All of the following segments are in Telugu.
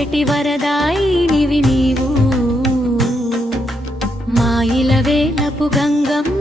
వరములనిచ్చెటి వరదాయినివి నీవు మా ఇలవేలపు గంగమ్మ.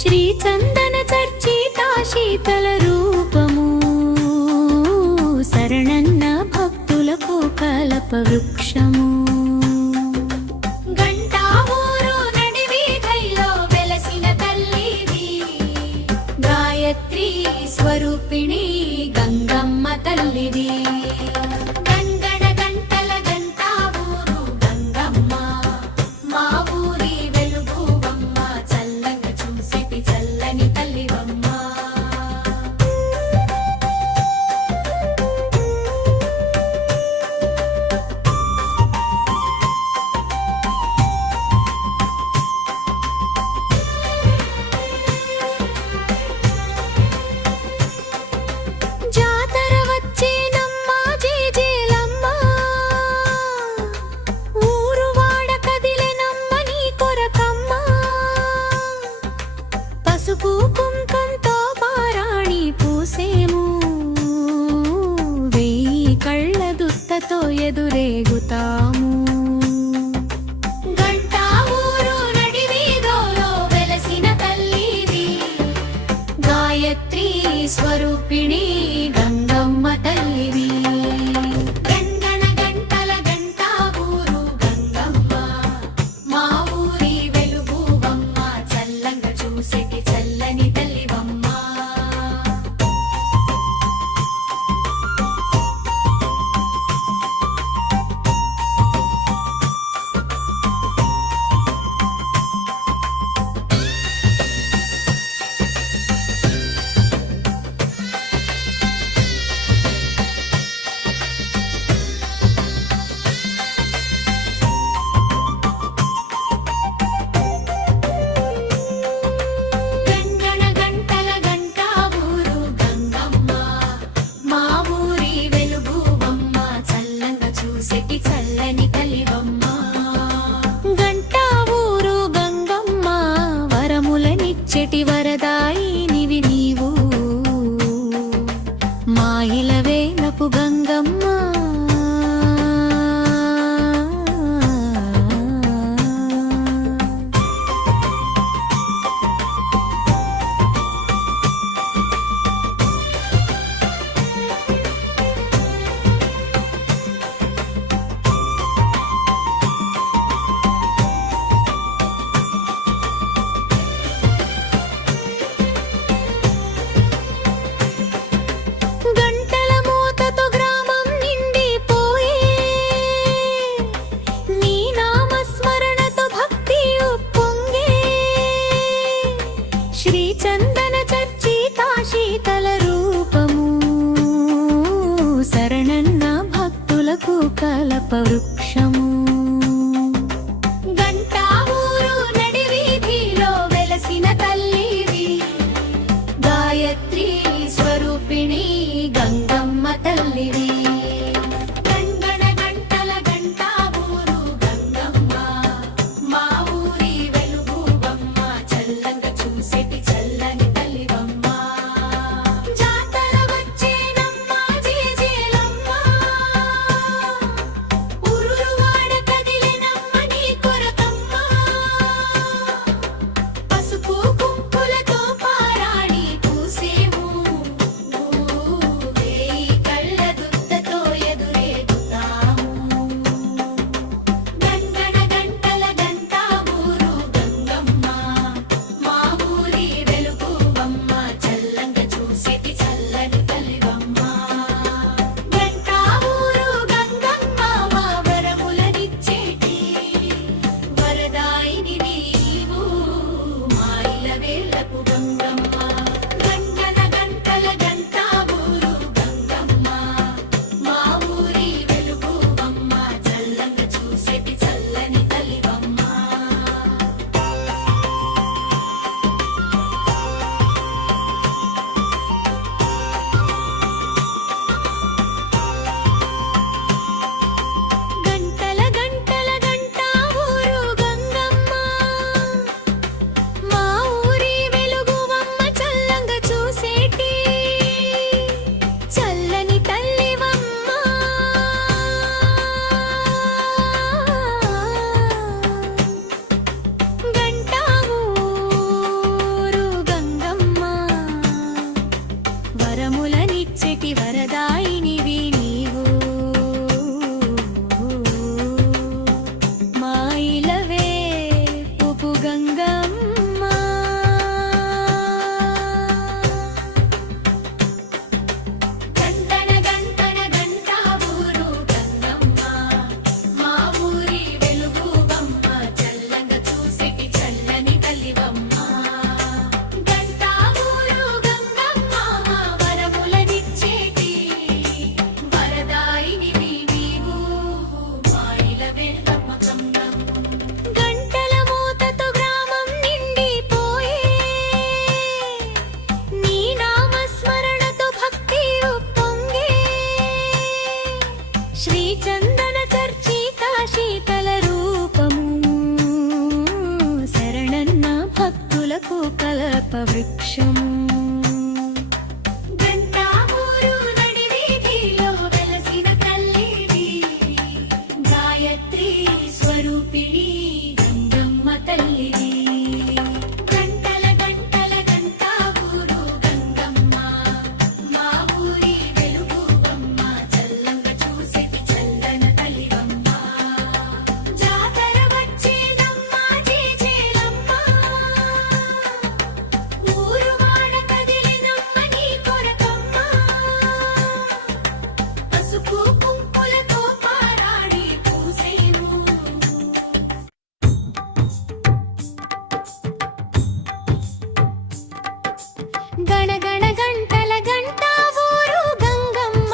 శ్రీచందన చర్చితా శీతల రూపము శరణన్న భక్తులకు కల్ప వృక్షము. గంటా ఊరు నడివీధైలో వెలసిన తల్లివి గాయత్రి స్వరూపిణి గంగమ్మ తల్లివి. పసుపు కుంకంతో పారాణి పూసేము వెయ్యి కళ్ళ దుత్తతో ఎదురేగుతాము. గంటా ఊరు నడివీధోలో వెలసిన తల్లివి గాయత్రి స్వరూపిణి గంగమ్మ తల్లివి. చెటి వరదాయినివి నీవు మా ఇలవేలపు గంగమ్మ. శ్రీచందన చర్చితా శీతల రూపము శరణన్న భక్తులకు కల్ప వృక్షము. గంటా ఊరు నడివీధిలో వెలసిన తల్లివి గాయత్రి స్వరూపిణి గంగమ్మ తల్లివి. ఊరు స్వరూపిణి గంగమ్మ తల్లివి గంటల గంటల గంటా ఊరు గంగమ్మ మా ఊరి వెలుగువమ్మ చల్లంగా చూసేటి చల్లన తల్లివమ్మ జాతర వచ్చేదమ్మ జేజేలమ్మ ఊరు వాడ కదిలినమ్మ నీ కొరకమ్మ పసుపు కుంకులతో పారాడి పూసేను గణగణ గంటల గంటా ఊరు గంగమ్మ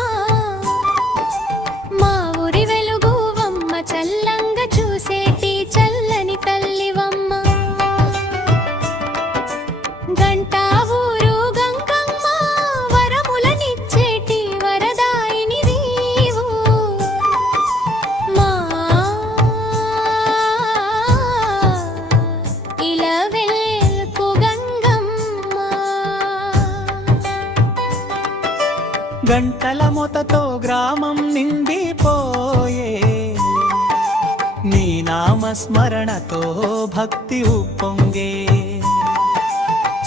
మా ఊరి వెలుగువమ్మ చల్లంగా చూసేటి చల్లని తల్లివమ్మ గంటా ఊరు గంగమ్మ వరములనిచ్చేటి వరదాయిని నీవు మా ఇలవేల్పు గంగమ్మ గంటల మొతతో గ్రామం నిండిపోయే నీ నామస్మరణతో భక్తి ఉప్పొంగే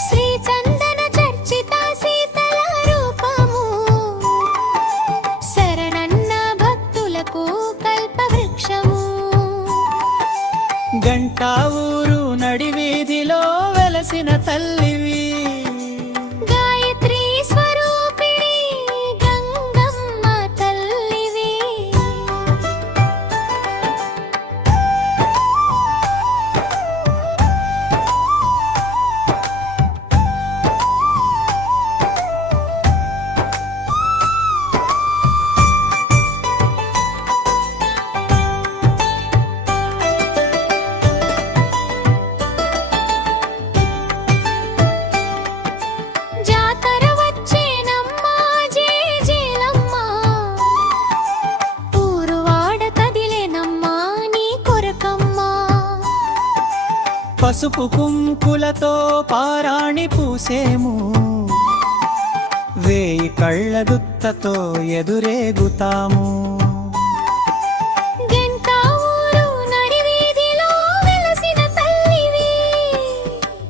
శ్రీ చందన చర్చిత సీతల రూపము శరణన్న భక్తులకు కల్పవృక్షము గంటా ఊరు నడివీధిలో వెలసిన తల్లివి గాయత్రి స్వరూపిణి గంగమ్మ తల్లివి జాతర వచ్చేనమ్మ జేజేలమ్మ ఊరు వాడ కదిలేనమ్మ నీ కొరకమ్మ పసుపు కుంకులతో పారాణి పూసేము వేయి కళ్ళ గుత్తతో ఎదురేగుతాము గంటా ఊరు నడివీధిలో వెలసిన తల్లివి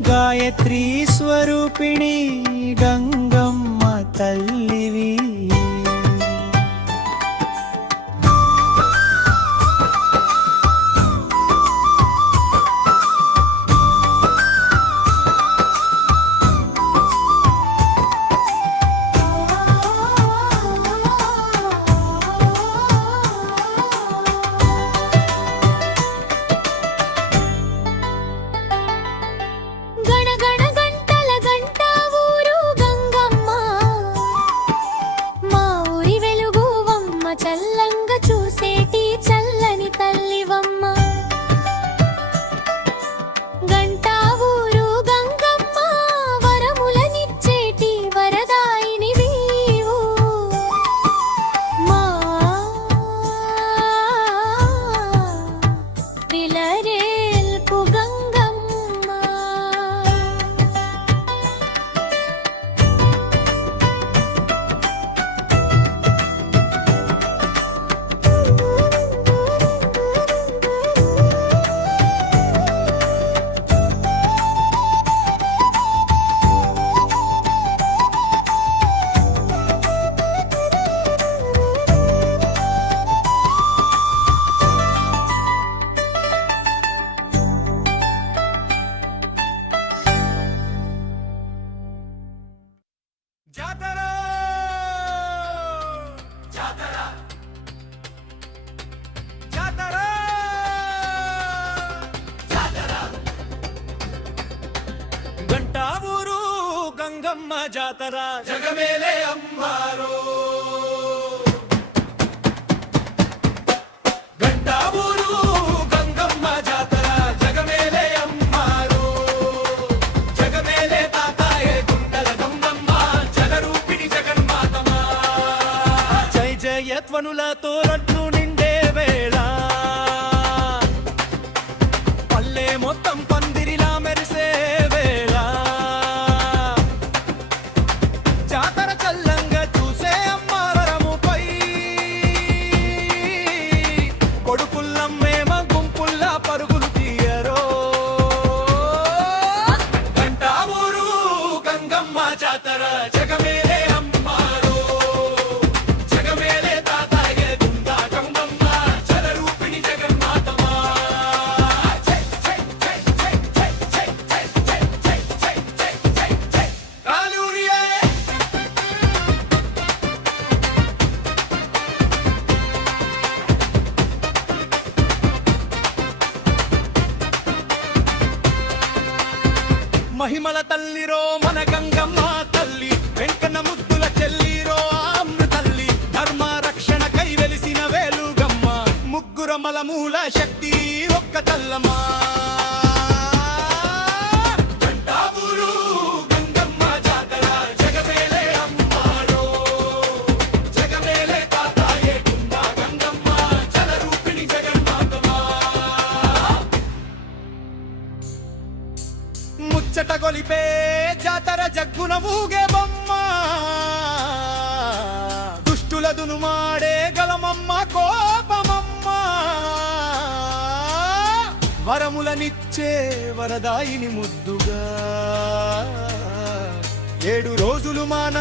గాయత్రి స్వరూపిణి గంగమ్మ తల్లివి గణగణ గంటల గంటా ఊరు గంగమ్మ మా ఊరి వెలుగువమ్మ చల్లంగా చూసేటి చల్లని తల్లివమ్మ గంటా ఊరు గంగమ్మ వరములనిచ్చేటి వరదాయిని నీవు మా విలరేల్పు గంగమ్మ జాతర జాతర జాతర జాతర గంటా ఊరు గంగమ్మ జాతర జగమేలే అమ్మారో గంటా ఊరు గంగమ్మ జాతర జగమేలే అమ్మారో జగమేలే తాతాయే గుండల గంగమ్మ జగరూపిణి జగన్మాతమా జయ జయత్వనులతో రట్లు నిండే వేళ పల్లె మొత్తం పందిరిలా మెరిసే వేళ జాతర చల్లంగా చూసే అమ్మ వరముపై కొడుకుల్లమ్మేమ గుంపుల్లా మహిమల తల్లిరో మన గంగమ్మ తల్లి వెంకన్న ముద్దుల చెల్లిరో అమృతల్లి ధర్మ రక్షణ కై వెలిసిన వేలుగమ్మ ముగ్గుర మలమూల శక్తి ఒక్క తల్లమా జంటావూరు గంగమ్మ జాతర జగమేలే అమ్మాడో జగమేలే తాతాయే కుంద గంగమ్మ జలరూపిణి జగన్మాతమా ముచ్చట గొలిపే జాతర జగ్గున ఊగే బొమ్మ దుష్టుల దునుమాడే గలమమ్మ కోపమమ్మ వరములనిచ్చే వరదాయిని ముద్దుగా 7 రోజులు మాన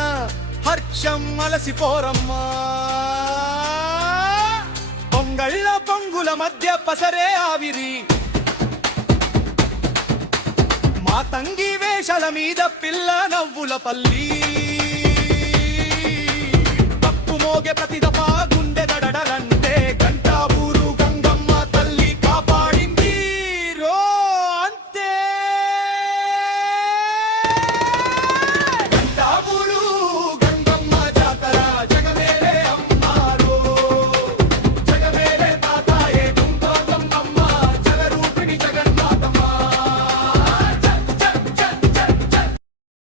హర్షం అలసిపోరమ్మా పొంగళ్ళ పొంగుల మధ్య పసరే ఆవిరి మా తంగి వేషల మీద పిల్ల నవ్వుల పల్లి